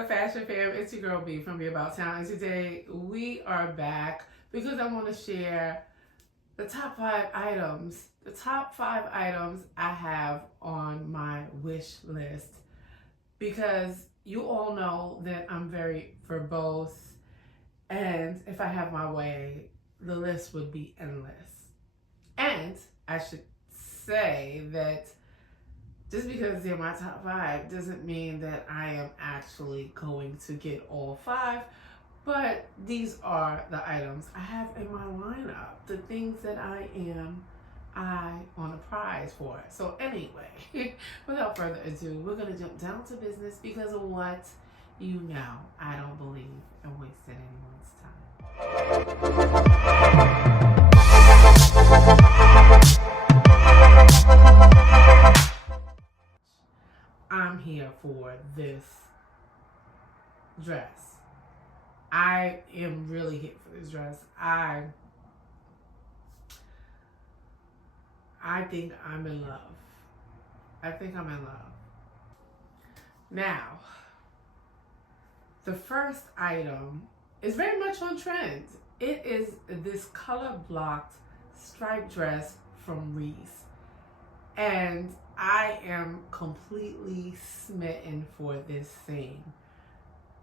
up, Fashion Fam? It's your girl B from Be About Town, and today we are back because I want to share the top 5 items. The top 5 items I have on my wish list because you all know that I'm very verbose, and if I have my way, the list would be endless. And I should say that just because they're my top 5 doesn't mean that I am actually going to get all 5, but these are the items I have in my lineup, the things that I on a prize for. So anyway, without further ado, we're going to jump down to business because of what you know. I don't believe in wasting anyone's time. I'm here for this dress. I am really here for this dress. I think I'm in love. I think I'm in love. Now, the first item is very much on trend. It is this color blocked striped dress from Reese. And I am completely smitten for this thing.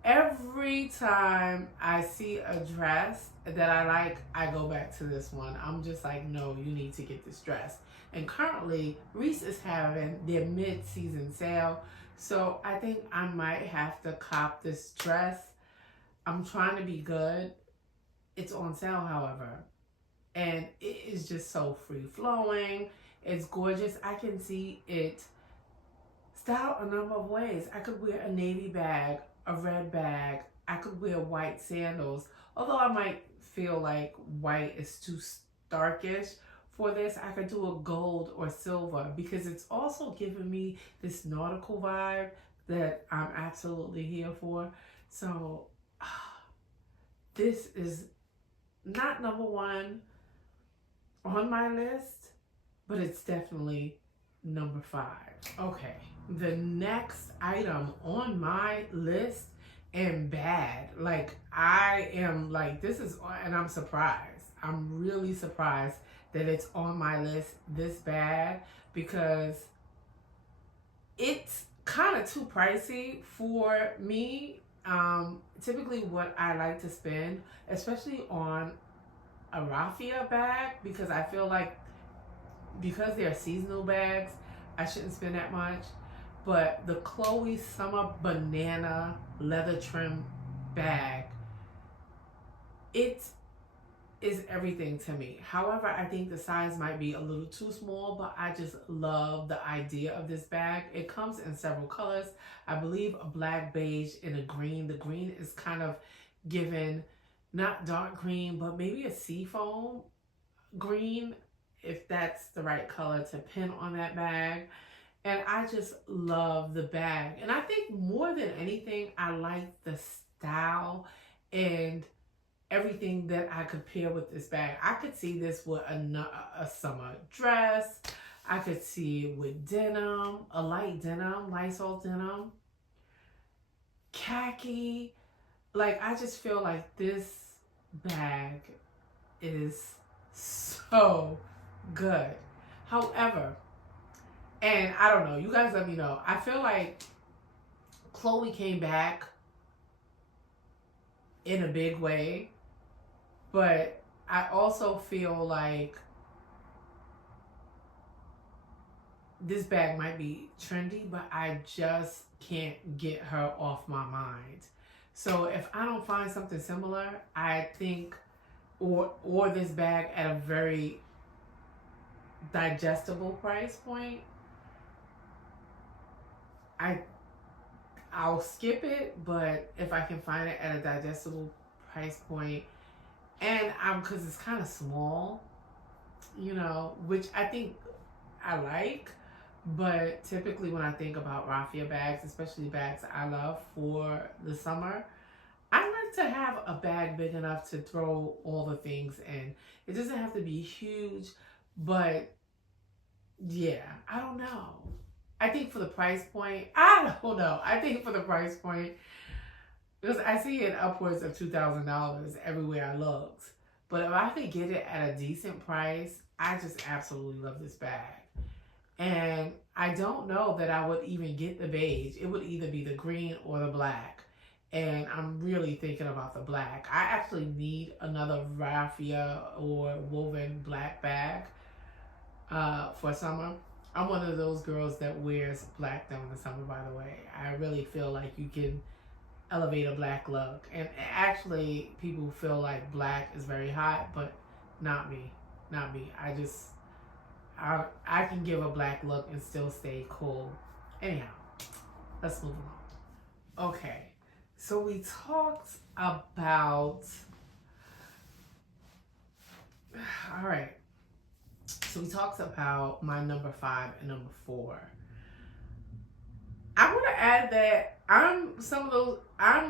Every time I see a dress that I like, I go back to this one. I'm just like, no, you need to get this dress. And currently, Reese is having their mid-season sale. So I think I might have to cop this dress. I'm trying to be good. It's on sale, however. And it is just so free-flowing. It's gorgeous. I can see it styled a number of ways. I could wear a navy bag, a red bag. I could wear white sandals. Although I might feel like white is too starkish for this, I could do a gold or silver because it's also giving me this nautical vibe that I'm absolutely here for. So this is not number 1 on my list, but it's definitely number 5. Okay, the next item on my list, and bad. Like, I am like, this is, and I'm surprised. I'm really surprised that it's on my list this bad because it's kind of too pricey for me. Typically what I like to spend, especially on a raffia bag, because I feel like because they're seasonal bags, I shouldn't spend that much. But the Chloé Summer Banana Leather Trim bag, it is everything to me. However, I think the size might be a little too small, but I just love the idea of this bag. It comes in several colors. I believe a black, beige, and a green. The green is kind of given, not dark green, but maybe a seafoam green, if that's the right color to pin on that bag. And I just love the bag. And I think more than anything, I like the style and everything that I could pair with this bag. I could see this with a summer dress. I could see it with denim, a light denim, Lysol denim, khaki. Like, I just feel like this bag is so good. However, and I don't know, you guys let me know, I feel like Chloé came back in a big way, but I also feel like this bag might be trendy, but I just can't get her off my mind. So if I don't find something similar, I think, or this bag at a very digestible price point, I'll skip it. But if I can find it at a digestible price point, and because it's kind of small, you know, which I think I like, but typically when I think about raffia bags, especially bags I love for the summer, I like to have a bag big enough to throw all the things in. It doesn't have to be huge, but yeah, I don't know. I think for the price point, I don't know. I think for the price point, Because I see it upwards of $2,000 everywhere I looked. But if I could get it at a decent price, I just absolutely love this bag. And I don't know that I would even get the beige. It would either be the green or the black. And I'm really thinking about the black. I actually need another raffia or woven black bag for summer. I'm one of those girls that wears black during the summer, by the way. I really feel like you can elevate a black look. And actually, people feel like black is very hot, but not me. Not me. I can give a black look and still stay cool. Anyhow, let's move on. Okay, so we talked about. All right. So we talked about my number 5 and number 4. I want to add that I'm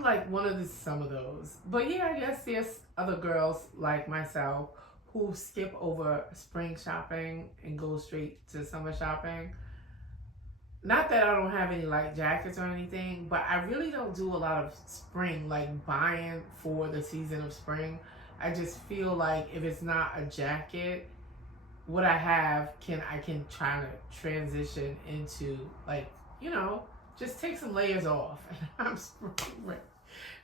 like one of some of those. But yeah, I guess there's other girls like myself who skip over spring shopping and go straight to summer shopping. Not that I don't have any light jackets or anything, but I really don't do a lot of spring, like buying for the season of spring. I just feel like if it's not a jacket, what I have I can try to transition into, like, just take some layers off and I'm spring ready.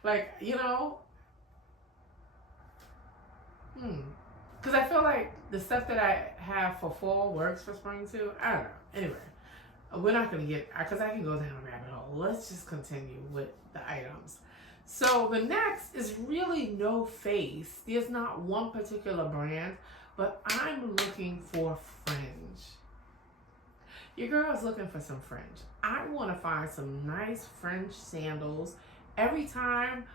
Like, because I feel like the stuff that I have for fall works for spring too. I don't know. Anyway, we're not going to get, because I can go down a rabbit hole. Let's just continue with the items. So the next is really no face. There's not one particular brand, but I'm looking for Fringe. Your girl is looking for some Fringe. I want to find some nice Fringe sandals. Every time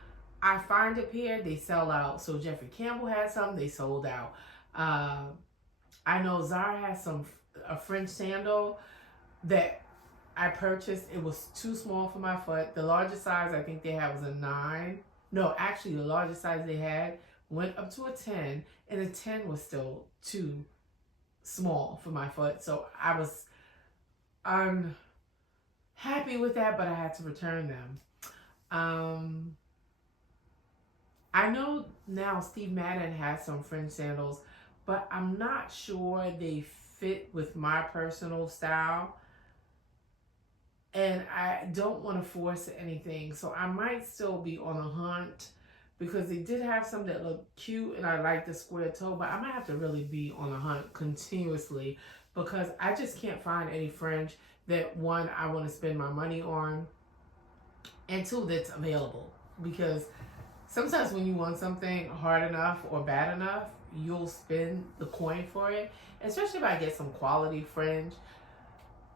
I find a pair, they sell out. So Jeffrey Campbell had some, they sold out. I know Zara has a Fringe sandal that I purchased. It was too small for my foot. The largest size I think they had was a 9. No, actually the largest size they had went up to a 10, and a 10 was still too small for my foot. So I'm happy with that, but I had to return them. I know now Steve Madden has some Fringe sandals, but I'm not sure they fit with my personal style. And I don't want to force anything, so I might still be on a hunt, because they did have some that look cute and I like the square toe, but I might have to really be on a hunt continuously, because I just can't find any Fringe that, one, I want to spend my money on, and two, that's available. Because sometimes when you want something hard enough or bad enough, you'll spend the coin for it. Especially if I get some quality Fringe,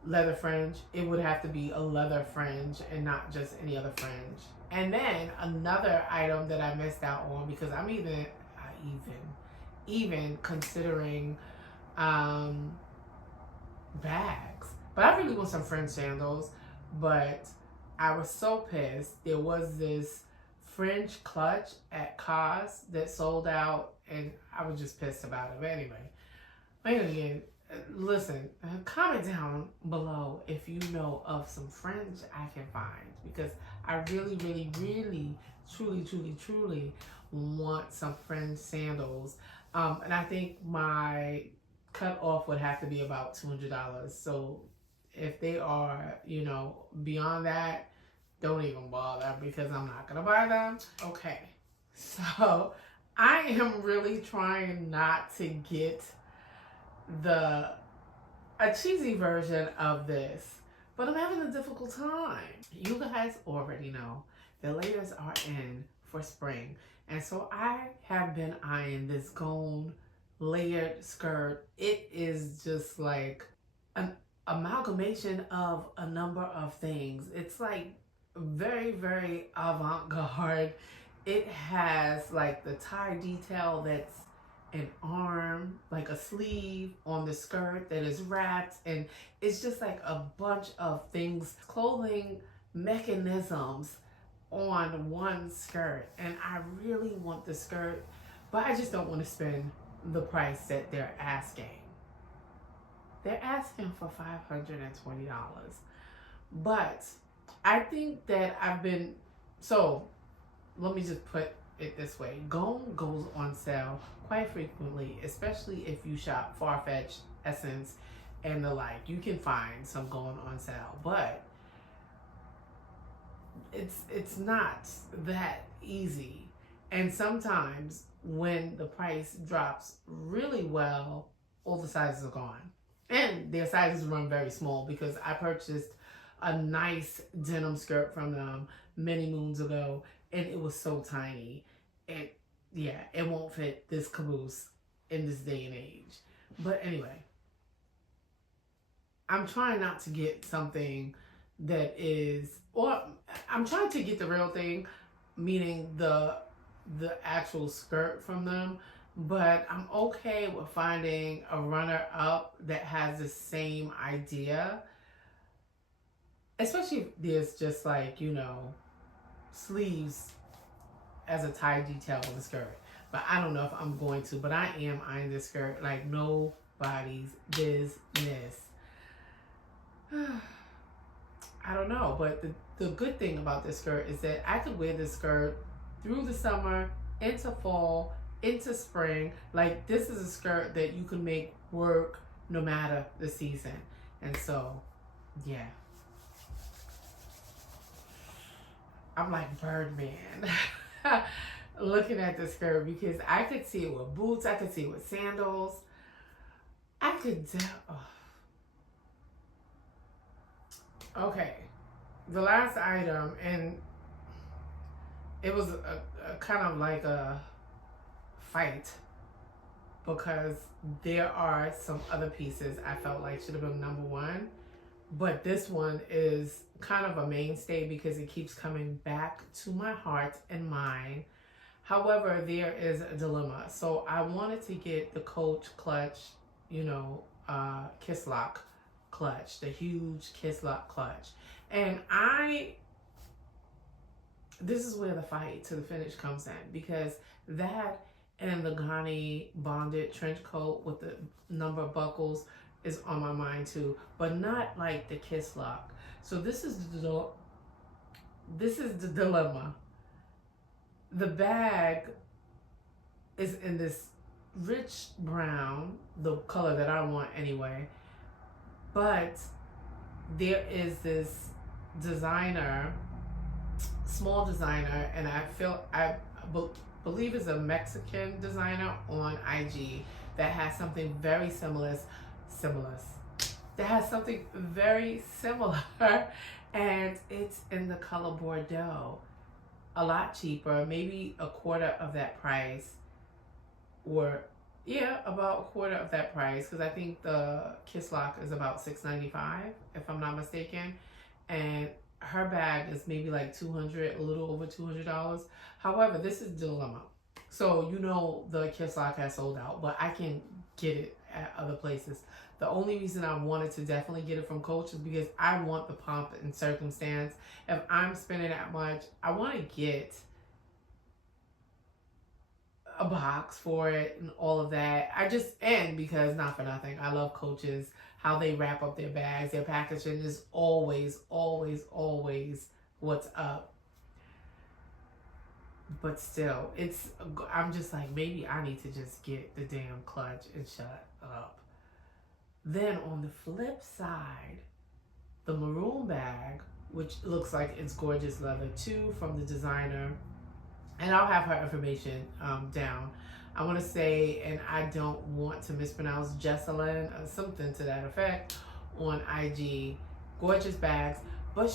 leather Fringe, it would have to be a leather Fringe and not just any other Fringe. And then another item that I missed out on, because I'm even considering bags. But I really want some Fringe sandals, but I was so pissed. There was this Fringe clutch at Cos that sold out, and I was just pissed about it. But anyway, again, listen, comment down below if you know of some Fringe I can find, because I really, really, really, truly want some Fringe sandals. And I think my cutoff would have to be about $200. So if they are, beyond that, don't even bother, because I'm not going to buy them. Okay, so I am really trying not to get a cheesy version of this, but I'm having a difficult time. You guys already know the layers are in for spring, and so I have been eyeing this gold layered skirt. It is just like an amalgamation of a number of things. It's like very, very avant-garde. It has like the tie detail that's an arm, like a sleeve on the skirt that is wrapped, and it's just like a bunch of things, clothing mechanisms on one skirt. And I really want the skirt, but I just don't want to spend the price that they're asking. They're asking for $520. But I think that let me just put it this way. Gown goes on sale quite frequently, especially if you shop Farfetch, Essence, and the like. You can find some going on sale, but it's not that easy. And sometimes when the price drops really well, all the sizes are gone. And their sizes run very small because I purchased a nice denim skirt from them many moons ago and it was so tiny. It won't fit this caboose in this day and age. But anyway, I'm trying not to get something that is, or I'm trying to get the real thing, meaning the actual skirt from them, but I'm okay with finding a runner up that has the same idea, especially if there's just like, you know, sleeves as a tie detail on the skirt. But I don't know if I'm going to, but I am eyeing this skirt like nobody's business. I don't know, but the good thing about this skirt is that I could wear this skirt through the summer, into fall, into spring. Like, this is a skirt that you can make work no matter the season. And so, yeah. I'm like Birdman looking at this skirt because I could see it with boots, I could see it with sandals. I could Okay, the last item, and it was a kind of like a fight because there are some other pieces I felt like should have been number one, but this one is kind of a mainstay because it keeps coming back to my heart and mind. However, there is a dilemma. So I wanted to get the Coach clutch, you know, kiss lock clutch, the huge kiss lock clutch. And this is where the fight to the finish comes in, because that and the Ghani bonded trench coat with the number of buckles is on my mind too, but not like the kiss lock. So this is the dilemma. The bag is in this rich brown, the color that I want anyway, but there is this designer, small designer, and I believe is a Mexican designer on IG that has something very similar, and it's in the color Bordeaux. A lot cheaper, maybe a quarter of that price, or yeah, about a quarter of that price, because I think the kiss lock is about $6.95 if I'm not mistaken, and her bag is maybe like $200, a little over $200. However, this is the dilemma. So you know the kiss lock has sold out, but I can get it at other places. The only reason I wanted to definitely get it from Coach is because I want the pomp and circumstance. If I'm spending that much, I want to get a box for it and all of that. And because not for nothing, I love Coach's, how they wrap up their bags. Their packaging is always, always, always what's up. But still, I'm just like, maybe I need to just get the damn clutch and shut up. Then on the flip side, the maroon bag, which looks like it's gorgeous leather too from the designer, and I'll have her information down. I want to say, and I don't want to mispronounce, Jesselyn, something to that effect, on IG. Gorgeous bags, but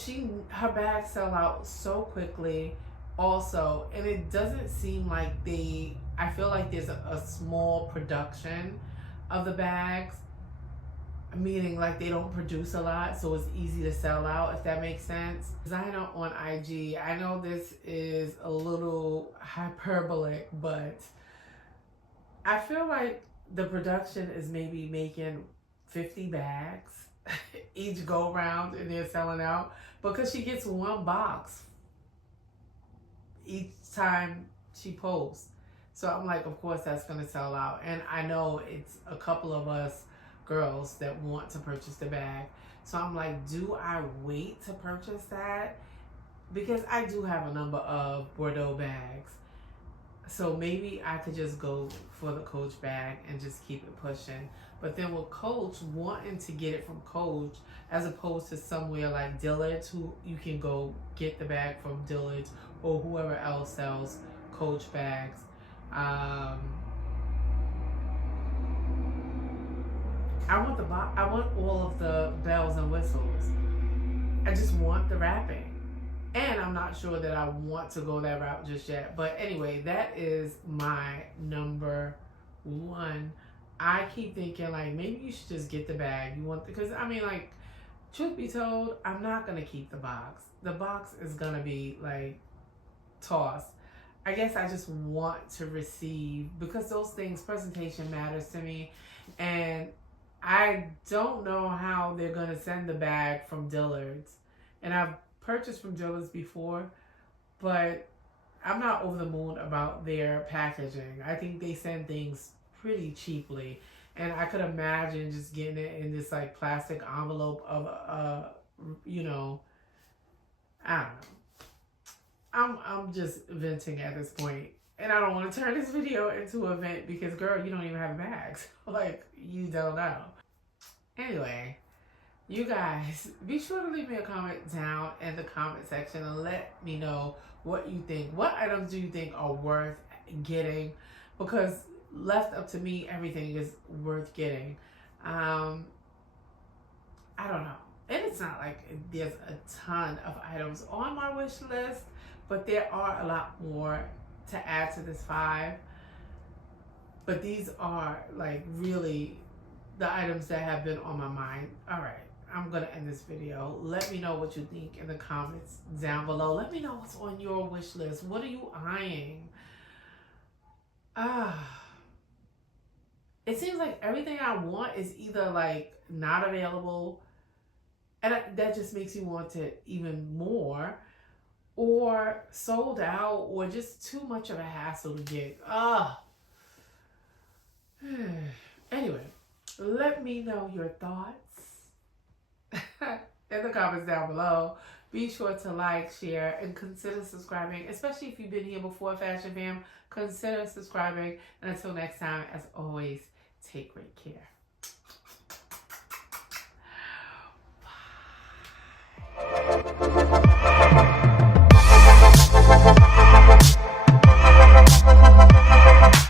her bags sell out so quickly also, and it doesn't seem like I feel like there's a small production of the bags, meaning like they don't produce a lot, so it's easy to sell out, if that makes sense. Designer on IG, I know this is a little hyperbolic, but I feel like the production is maybe making 50 bags each go round and they're selling out, because she gets one box each time she posts. So I'm like, of course that's gonna sell out. And I know it's a couple of us girls that want to purchase the bag. So I'm like, do I wait to purchase that because I do have a number of Bordeaux bags. So maybe I could just go for the Coach bag and just keep it pushing. But then with Coach, wanting to get it from Coach as opposed to somewhere like Dillard's, who you can go get the bag from Dillard's or whoever else sells Coach bags. I want I want all of the bells and whistles. I just want the wrapping. And I'm not sure that I want to go that route just yet. But anyway, that is my number one. I keep thinking like maybe you should just get the bag. You want because I mean like truth be told, I'm not gonna keep the box. The box is gonna be like tossed. I guess I just want to receive because those things, presentation matters to me, and I don't know how they're gonna send the bag from Dillard's, and I've purchased from Dillard's before, but I'm not over the moon about their packaging. I think they send things pretty cheaply, and I could imagine just getting it in this like plastic envelope of you know, I don't know. I'm just venting at this point, and I don't want to turn this video into a vent because girl, you don't even have bags. Like you don't know. Anyway, you guys, be sure to leave me a comment down in the comment section and let me know what you think. What items do you think are worth getting? Because left up to me, everything is worth getting. I don't know. And it's not like there's a ton of items on my wish list, but there are a lot more to add to this 5. But these are like really the items that have been on my mind. All right. I'm going to end this video. Let me know what you think in the comments down below. Let me know what's on your wish list. What are you eyeing? It seems like everything I want is either like not available, and that just makes you want it even more, or sold out, or just too much of a hassle to get. Anyway, let me know your thoughts in the comments down below. Be sure to like, share, and consider subscribing, especially if you've been here before, Fashion Fam. Consider subscribing. And until next time, as always, take great care.